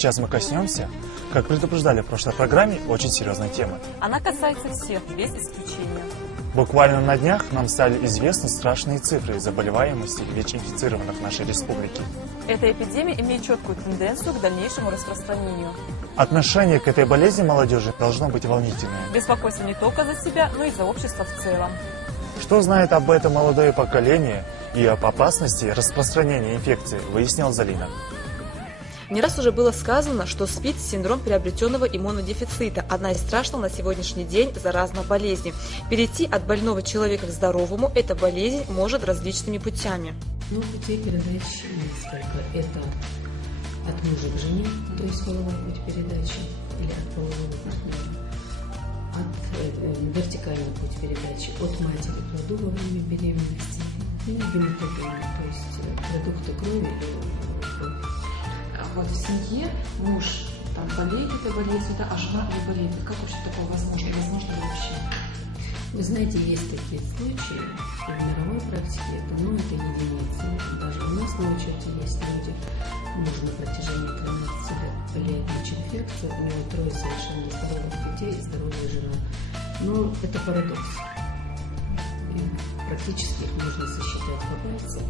сейчас мы коснемся, как предупреждали в прошлой программе, очень серьезной темы. Она касается всех, без исключения. Буквально на днях нам стали известны страшные цифры заболеваемости ВИЧ-инфицированных в нашей республике. Эта эпидемия имеет четкую тенденцию к дальнейшему распространению. Отношение к этой болезни молодежи должно быть волнительное. Беспокойство не только за себя, но и за общество в целом. Что знает об этом молодое поколение и об опасности распространения инфекции, выяснил Залина. Не раз уже было сказано, что СПИД – синдром приобретенного иммунодефицита, одна из страшных на сегодняшний день заразных болезней. Перейти от больного человека к здоровому эта болезнь может различными путями. Путей передачи несколько. Это от мужа к жене, то есть половой путь передачи, или от полового партнера. От вертикальный путь передачи от матери к плоду во время беременности и гематогенный, то есть продукты крови или кровь. Вот в семье муж болеет этой болезнью, а жена не болеет. Как вообще такое возможно? Возможно ли вообще? Вы знаете, есть такие случаи, и в мировой практике это единицы. Даже у нас на учете есть люди, муж на протяжении 13 лет болеет ВИЧ-инфекцией, у него 3 совершенно здоровых детей и здоровая жена. Но это парадокс. И практически их можно сосчитать по пальцам.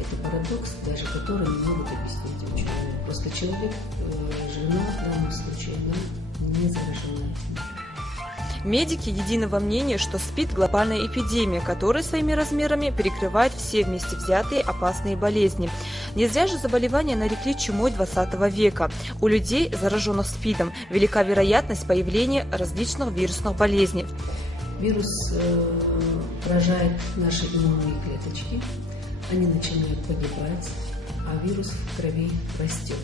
Это парадокс, даже который не могут объяснить ученые. Просто человек, жена в данном случае, она не заражена. Медики единого мнения, что СПИД – глобальная эпидемия, которая своими размерами перекрывает все вместе взятые опасные болезни. Не зря же заболевание нарекли чумой 20 века. У людей, зараженных СПИДом, велика вероятность появления различных вирусных болезней. Вирус поражает наши иммунные клеточки. Они начинают погибать, а вирус в крови растет.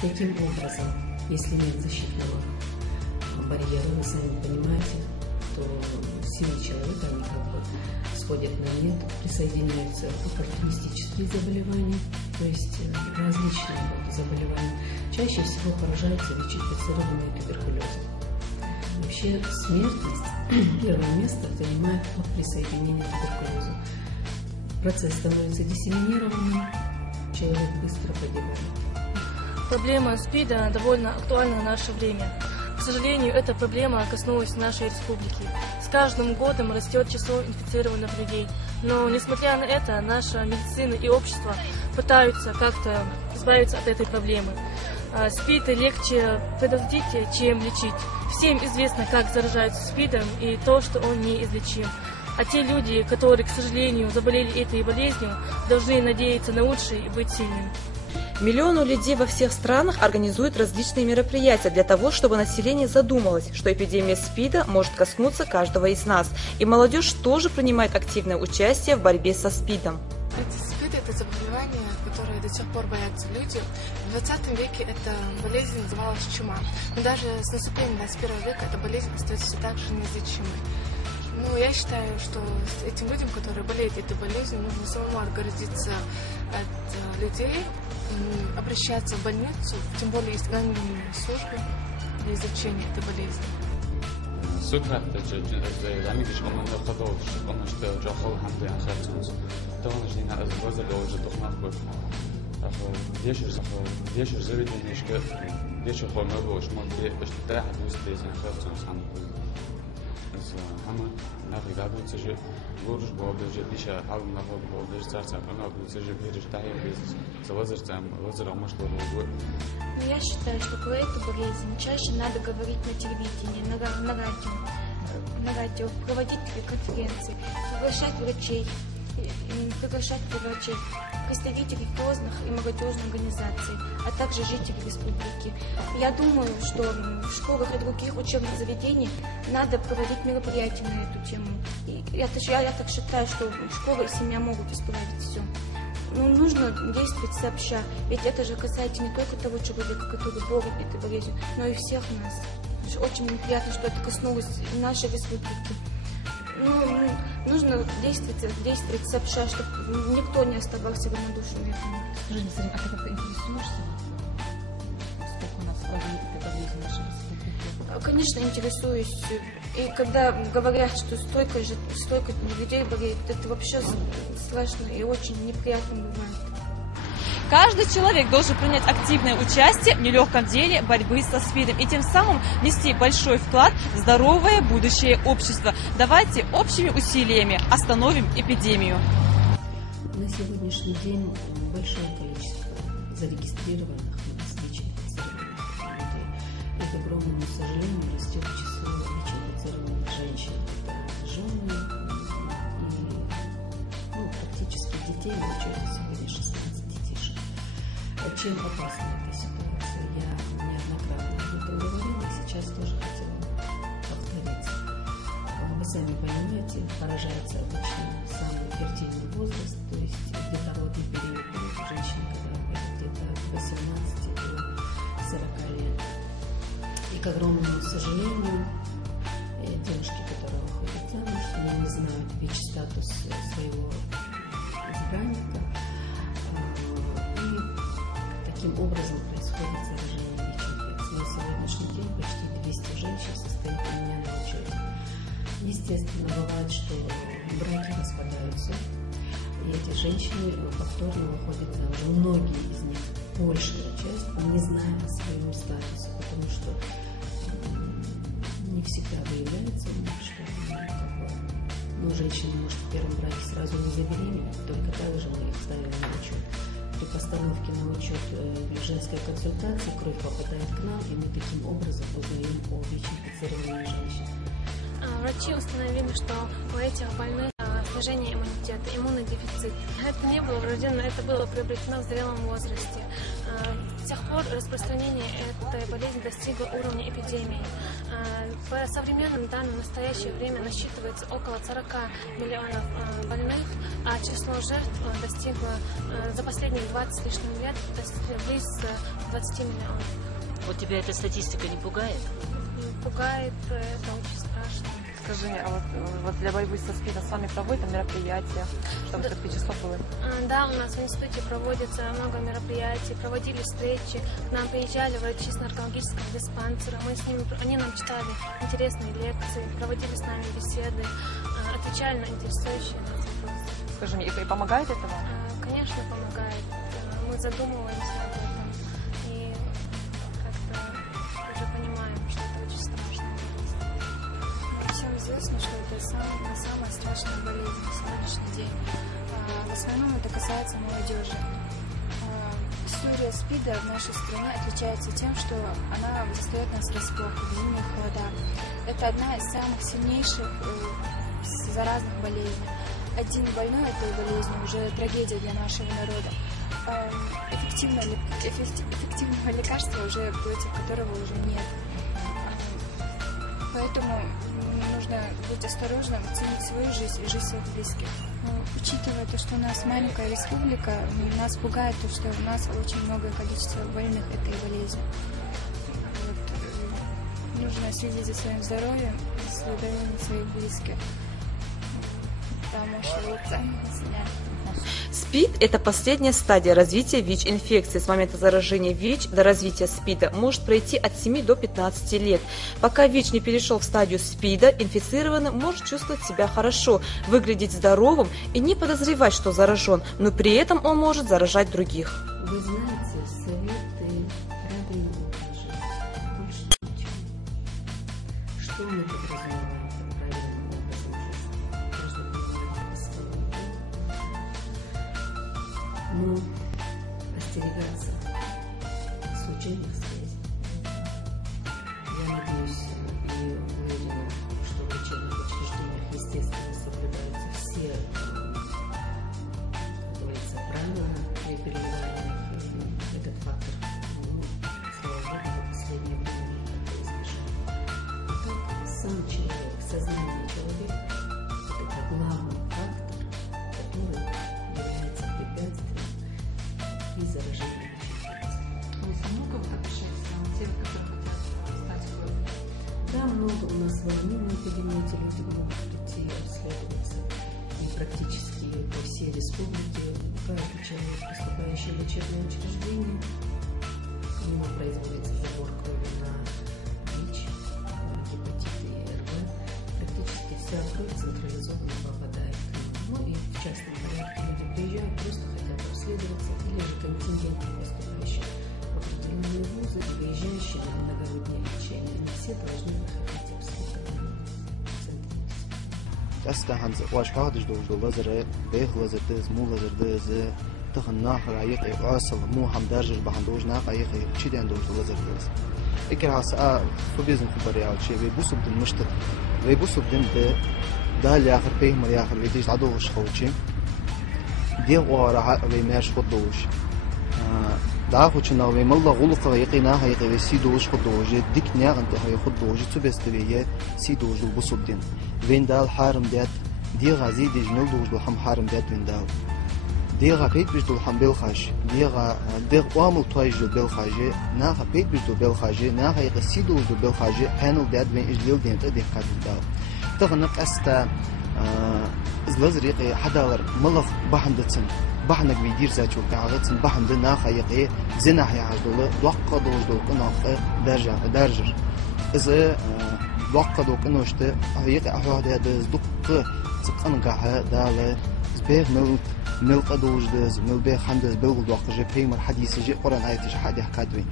Таким образом, если нет защитного барьера, вы сами понимаете, то силы человека, они сходят на нет, присоединяются оппортунистические заболевания, то есть различные заболевания. Чаще всего поражаются ВИЧ-инфицированные туберкулезом. Вообще смертность первое место занимает от присоединения к туберкулезу. Процесс становится диссеминированным, человек быстро погибает. Проблема СПИДа довольно актуальна в наше время. К сожалению, эта проблема коснулась нашей республики. С каждым годом растет число инфицированных людей. Но, несмотря на это, наша медицина и общество пытаются как-то избавиться от этой проблемы. СПИД легче предотвратить, чем лечить. Всем известно, как заражаются СПИДом и то, что он неизлечим. А те люди, которые, к сожалению, заболели этой болезнью, должны надеяться на лучшее и быть сильными. Миллионы людей во всех странах организуют различные мероприятия для того, чтобы население задумалось, что эпидемия СПИДа может коснуться каждого из нас. И молодежь тоже принимает активное участие в борьбе со СПИДом. СПИД – это заболевание, которое до сих пор боятся люди. В 20 веке эта болезнь называлась чума. Но даже с наступлением 21 века эта болезнь остается все так же неизлечимой. Я считаю, что этим людям, которые болеют этой болезнью, нужно самому отгородиться от людей, обращаться в больницу, тем более есть ранние службы для изучения этой болезни. Я считаю, что про эту болезнь чаще надо говорить на телевидении, на радио, проводить конференции, приглашать врачей, представителей государственных и молодежных организаций, а также жителей республики. Я думаю, что в школах и других учебных заведениях надо проводить мероприятия на эту тему. И я так считаю, что школа и семья могут исправить все. Нужно действовать сообща, ведь это же касается не только того человека, который борет этой болезнью, но и всех нас. Очень неприятно, что это коснулось нашей республики. Нужно действовать сообща, чтобы никто не оставался равнодушным этому. Скажи, а ты как-то интересуешься? Сколько у нас болеет этой болезнью в нашей республике? Конечно, интересуюсь. И когда говорят, что столько людей болеет, это вообще страшно и очень неприятно бывает. Каждый человек должен принять активное участие в нелегком деле борьбы со СПИДом и тем самым внести большой вклад в здоровое будущее общества. Давайте общими усилиями остановим эпидемию. На сегодняшний день большое количество зарегистрированных ВИЧ-инфицированных людей. И, к огромному сожалению, растет число ВИЧ-инфицированных женщин. Это жены и практически детей в учете сегодня 16 детишек. Чем опасна эта ситуация? Я неоднократно об этом говорила, и сейчас тоже хотела повториться. Вы сами понимаете, поражается обычно самый фертильный возраст, то есть детородный период у женщин, когда где-то от 18 до 40 лет. И, к огромному сожалению, девушки, которые выходят замуж, не знают ВИЧ-статус своего избранника, и таким образом происходит заражение ВИЧ-инфекцией. На сегодняшний день почти 200 женщин состоит у меня на учете. Естественно, бывает, что браки распадаются, и эти женщины повторно выходят замуж. Многие из них, большая часть, не зная о своем статусе, потому что не всегда выявляется у них, что такое. Но женщина может в первом браке сразу не забеременеть, только также мы их ставим на учет. При постановке на учет женской консультации кровь попадает к нам, и мы таким образом узнаем о ВИЧ-инфицированной женщине. Врачи установили, что у этих больных снижение иммунитета, иммунный дефицит. Это не было врожденно, это было приобретено в зрелом возрасте. С тех пор распространение этой болезни достигло уровня эпидемии. По современным данным, в настоящее время насчитывается около 40 миллионов больных, а число жертв достигло за последние 20 с лишним лет близко 20 миллионов. Вот тебя эта статистика не пугает? Пугает, это очень страшно. Скажи мне, а вот для борьбы со СПИДом с вами проводят мероприятия, чтобы такое число было? Да, у нас в институте проводится много мероприятий, проводили встречи, к нам приезжали врачи с наркологического диспансера, они нам читали интересные лекции, проводили с нами беседы, отвечали на интересующие нас вопросы. Скажи мне, и помогает это вам? Конечно, помогает. Мы задумываемся об этом и как-то уже понимаем, что это очень страшно. Всем известно, что это самая страшная болезнь на сегодняшний день. В основном это касается молодежи. История СПИДа в нашей стране отличается тем, что она застает нас врасплох в зимние холода. Это одна из самых сильнейших заразных болезней. Один больной этой болезнью уже трагедия для нашего народа. Эффективного лекарства, уже против которого уже нет. Поэтому нужно быть осторожным, ценить свою жизнь и жизнь своих близких. Учитывая то, что у нас маленькая республика, нас пугает то, что у нас очень многое количество больных этой болезнью. Нужно следить за своим здоровьем, за здоровьем своих близких. Потому что вот сами СПИД – это последняя стадия развития ВИЧ-инфекции. С момента заражения ВИЧ до развития СПИДа может пройти от 7 до 15 лет. Пока ВИЧ не перешел в стадию СПИДа, инфицированный может чувствовать себя хорошо, выглядеть здоровым и не подозревать, что заражен, но при этом он может заражать других. Вы знаете, советы правильного жизни. Больше ничего. Что мы подразумеваем под правильным образом жизни? Каждый понимает по-своему. Но остерегаться случайных связей. Я надеюсь и уверена, что в лечебных учреждениях, естественно, соблюдаются все, как говорится, правила при переливаниях. Этот фактор, слава богу, в последнее время это избежать. А так, сам человек, сознание человека – это главный фактор, который является препятствием и заражение ВИЧ-инфекцией. Много вот общается тех, которые хотят стать кровью? Да, много. У нас в одном кабинете люди могут прийти и обследоваться. И практически по всей республике каждый человек, поступающий в лечебное учреждение, к нему производится забор крови на ВИЧ, гепатит и РВ. Практически вся кровь централизованно попадает к нему. Ну и в частном порядке люди приезжают, просто хотят обследоваться, или же контингент мужчины иногороднее лечение, они все должны проходить обследование в центре. أستهان واشكاه دش دوش دولازر بيخ لازردز مو لازردز تخنا خرايق أصل مو هم درجة بهندوج ناقايق شيدان دوش دولازردز إكره سأ فبيزن خبري على شيء بيبصوا بدن مشتت بيبصوا بدن ده اللي آخر بيه مري آخر بيتيش عدوش خوتشي دي وراها بيماش خدوش دا خوتش ناو بيملا غلق يقينا هيقي سيدوش خدوش ديك نيا أنت هي خدوش تبستريه سيدوش بيبصوا بدن وين دال حارم ديت دي غازي دي جنول دوش دو هم حارم ديت وين دال دي غا بيت بيش دو هم بالخاش دي غا دي وامل توايج دو بالخاجي نا غا بيت بيش دو بالخاجي نا غا يقسي دوش دو بالخاجي بانل ديت وين اجليل ديت دي قاد دال تغنق استا زلزريقي حدالر ملخ بحندتسن بحنك بيدير زاتشو كاغتسن بحند نا غا يقي زنا هي عدول دوق دوش دو قناق درجر إذا وقت وكنا وشته هيك أحوال هذا دق تقن قاعد داله زبير ملك دوج دز مل بير خندز بلغ دوق جي بيمر حديث جي قرن آية حديث حكادوين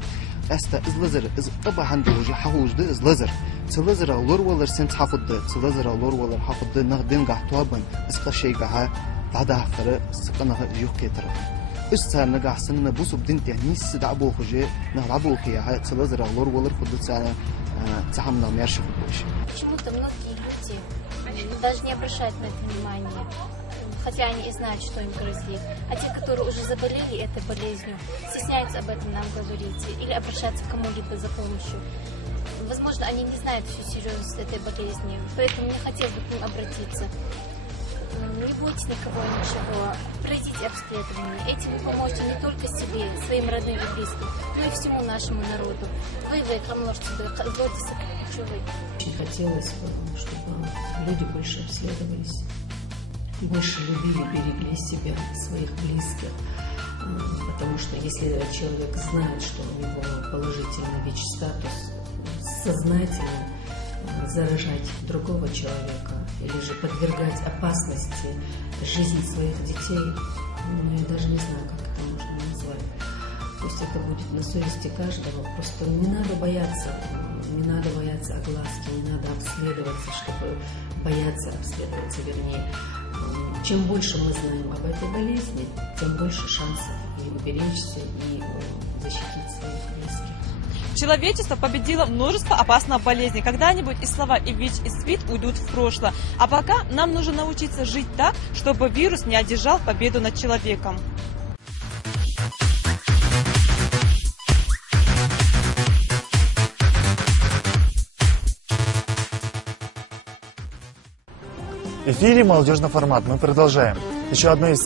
أستا إزلزر إز طبعا هندوج حوج ده إزلزر تلزر أولور ولا سنت حافظ ده تلزر أولور ولا حافظ ده نخدم قاعد توابن إسقى شيء قاعد بعدها خرق سقنا يوك كتر إستار نجح سنة بوسو بدنت يعني سدعبو خجي نهربو خيا تلزر أولور ولا خدت سنة تعملنا ماشي في Почему-то многие люди даже не обращают на это внимания, хотя они и знают, что им грозит. А те, которые уже заболели этой болезнью, стесняются об этом нам говорить или обращаться к кому-либо за помощью. Возможно, они не знают всю серьезность этой болезни, поэтому мне хотелось бы к ним обратиться. Не бойтесь никого и ничего, пройдите обследование. Этим вы поможете не только себе, своим родным и близким, но и всему нашему народу. Вы поможете гордиться, что вы. Очень хотелось бы, чтобы люди больше обследовались, больше любили, берегли себя, своих близких. Потому что если человек знает, что у него положительный ВИЧ-статус, сознательно заражать другого человека или же подвергать опасности жизни своих детей, я даже не знаю, как это можно назвать. Пусть это будет на совести каждого, просто не надо бояться огласки, не надо обследоваться, чтобы бояться обследоваться, вернее. Чем больше мы знаем об этой болезни, тем больше шансов и уберечься, и защитить своих близких. Человечество победило множество опасных болезней. Когда-нибудь и слова и ВИЧ, и СПИД уйдут в прошлое. А пока нам нужно научиться жить так, чтобы вирус не одержал победу над человеком. В эфире «Молодежный формат». Мы продолжаем. Еще одной из